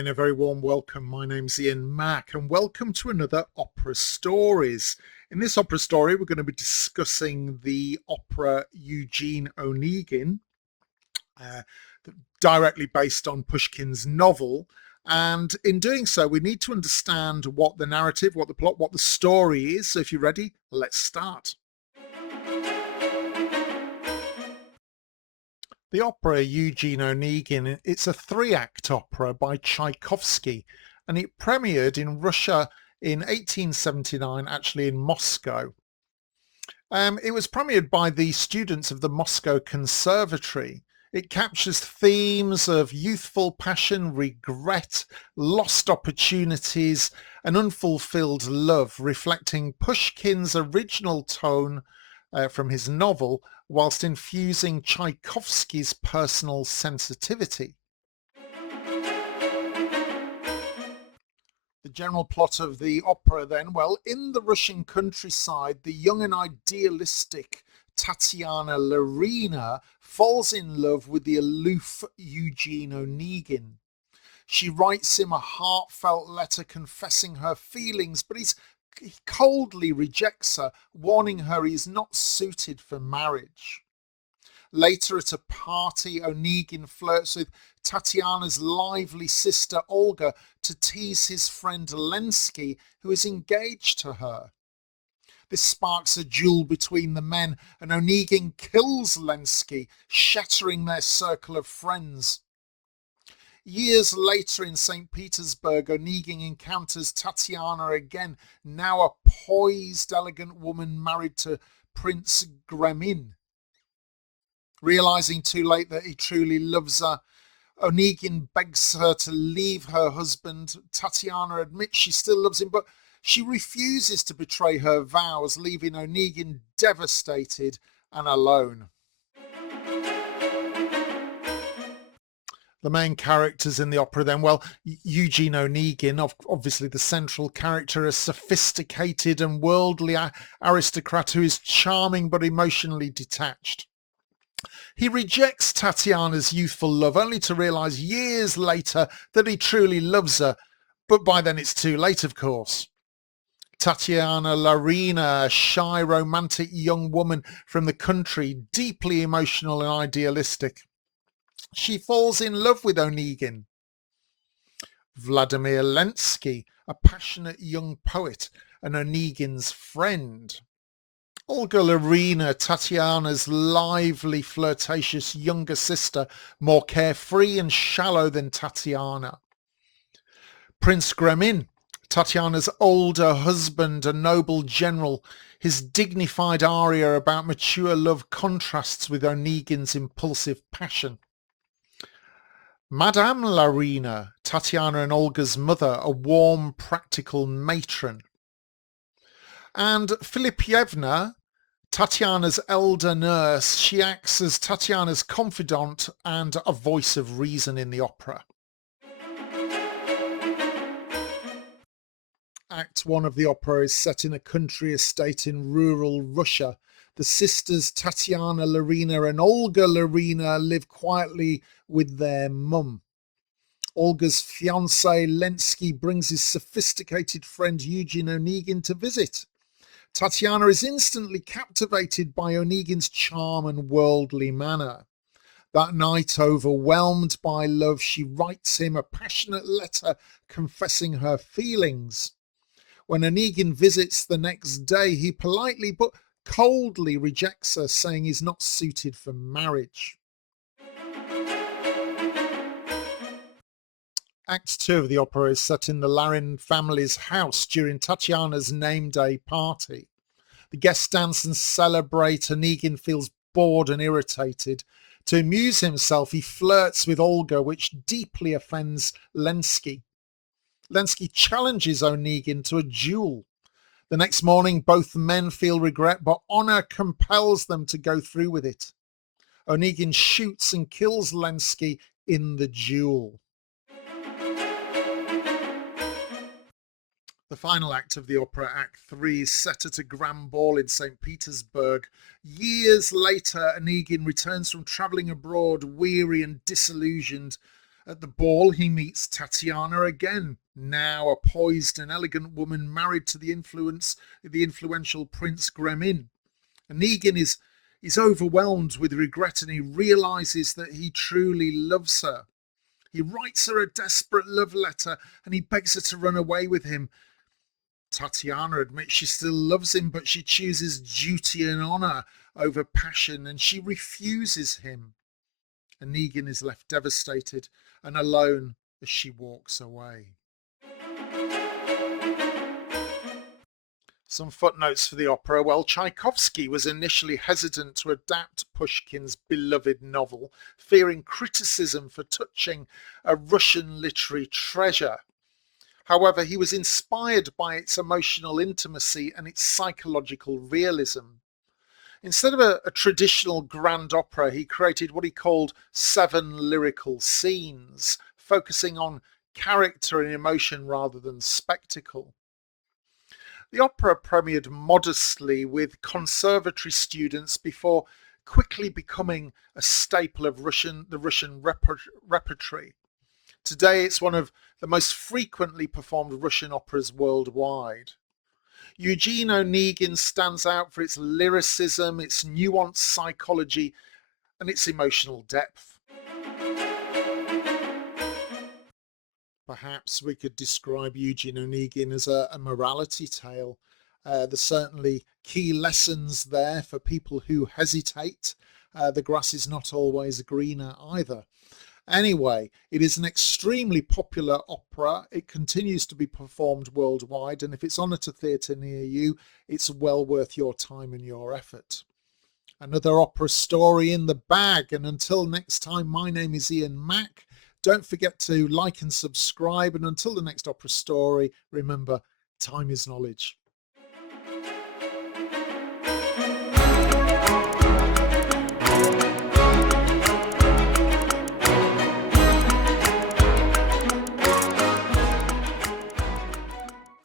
and a very warm welcome. My name's Ian Mack and welcome to another Opera Stories. In this opera story we're going to be discussing the opera Eugene Onegin, directly based on Pushkin's novel, and in doing so we need to understand what the narrative, what the plot, what the story is. So if you're ready, let's start. The opera Eugene Onegin, it's a three-act opera by Tchaikovsky, and it premiered in Russia in 1879, actually in Moscow. It was premiered by the students of the Moscow Conservatory. It captures themes of youthful passion, regret, lost opportunities, and unfulfilled love, reflecting Pushkin's original tone from his novel, whilst infusing Tchaikovsky's personal sensitivity. The general plot of the opera then, well, in the Russian countryside, the young and idealistic Tatiana Larina falls in love with the aloof Eugene Onegin. She writes him a heartfelt letter confessing her feelings, but he coldly rejects her, warning her he is not suited for marriage. Later at a party, Onegin flirts with Tatiana's lively sister Olga to tease his friend Lensky, who is engaged to her. This sparks a duel between the men, and Onegin kills Lensky, shattering their circle of friends. Years later in St. Petersburg, Onegin encounters Tatiana again, now a poised, elegant woman married to Prince Gremin. Realizing too late that he truly loves her, Onegin begs her to leave her husband. Tatiana admits she still loves him, but she refuses to betray her vows, leaving Onegin devastated and alone. The main characters in the opera then, well, Eugene Onegin, obviously the central character, a sophisticated and worldly aristocrat who is charming but emotionally detached. He rejects Tatiana's youthful love only to realise years later that he truly loves her, but by then it's too late, of course. Tatiana Larina, a shy, romantic young woman from the country, deeply emotional and idealistic. She falls in love with Onegin. Vladimir Lensky, a passionate young poet and Onegin's friend. Olga Larina, Tatiana's lively, flirtatious younger sister, more carefree and shallow than Tatiana. Prince Gremin, Tatiana's older husband, a noble general. His dignified aria about mature love contrasts with Onegin's impulsive passion. Madame Larina, Tatiana and Olga's mother, a warm, practical matron. And Filipievna, Tatiana's elder nurse. She acts as Tatiana's confidant and a voice of reason in the opera. Act 1 of the opera is set in a country estate in rural Russia. The sisters Tatiana Larina and Olga Larina live quietly with their mum. Olga's fiancé Lensky brings his sophisticated friend Eugene Onegin to visit. Tatiana is instantly captivated by Onegin's charm and worldly manner. That night, overwhelmed by love, she writes him a passionate letter confessing her feelings. When Onegin visits the next day, he politely but coldly rejects her, saying he's not suited for marriage. Act 2 of the opera is set in the Larin family's house during Tatiana's name day party. The guests dance and celebrate. Onegin feels bored and irritated. To amuse himself, he flirts with Olga, which deeply offends Lensky. Lensky challenges Onegin to a duel. The next morning, both men feel regret, but honor compels them to go through with it. Onegin shoots and kills Lensky in the duel. The final act of the opera, Act 3, is set at a grand ball in St. Petersburg. Years later, Onegin returns from travelling abroad, weary and disillusioned, At the ball, he meets Tatiana again, now a poised and elegant woman married to the influential Prince Gremin. Onegin is overwhelmed with regret, and he realizes that he truly loves her. He writes her a desperate love letter and he begs her to run away with him. Tatiana admits she still loves him, but she chooses duty and honor over passion, and she refuses him. Onegin is left devastated and alone as she walks away. Some footnotes for the opera. Well, Tchaikovsky was initially hesitant to adapt Pushkin's beloved novel, fearing criticism for touching a Russian literary treasure. However, he was inspired by its emotional intimacy and its psychological realism. Instead of a traditional grand opera, he created what he called 7 lyrical scenes, focusing on character and emotion rather than spectacle. The opera premiered modestly with conservatory students before quickly becoming a staple of the Russian repertory. Today, it's one of the most frequently performed Russian operas worldwide. Eugene Onegin stands out for its lyricism, its nuanced psychology, and its emotional depth. Perhaps we could describe Eugene Onegin as a morality tale. There's certainly key lessons there for people who hesitate. The grass is not always greener either. Anyway, it is an extremely popular opera. It continues to be performed worldwide, and if it's on at a theatre near you, it's well worth your time and your effort. Another opera story in the bag, and until next time, my name is Ian Mack. Don't forget to like and subscribe, and until the next opera story, remember, time is knowledge.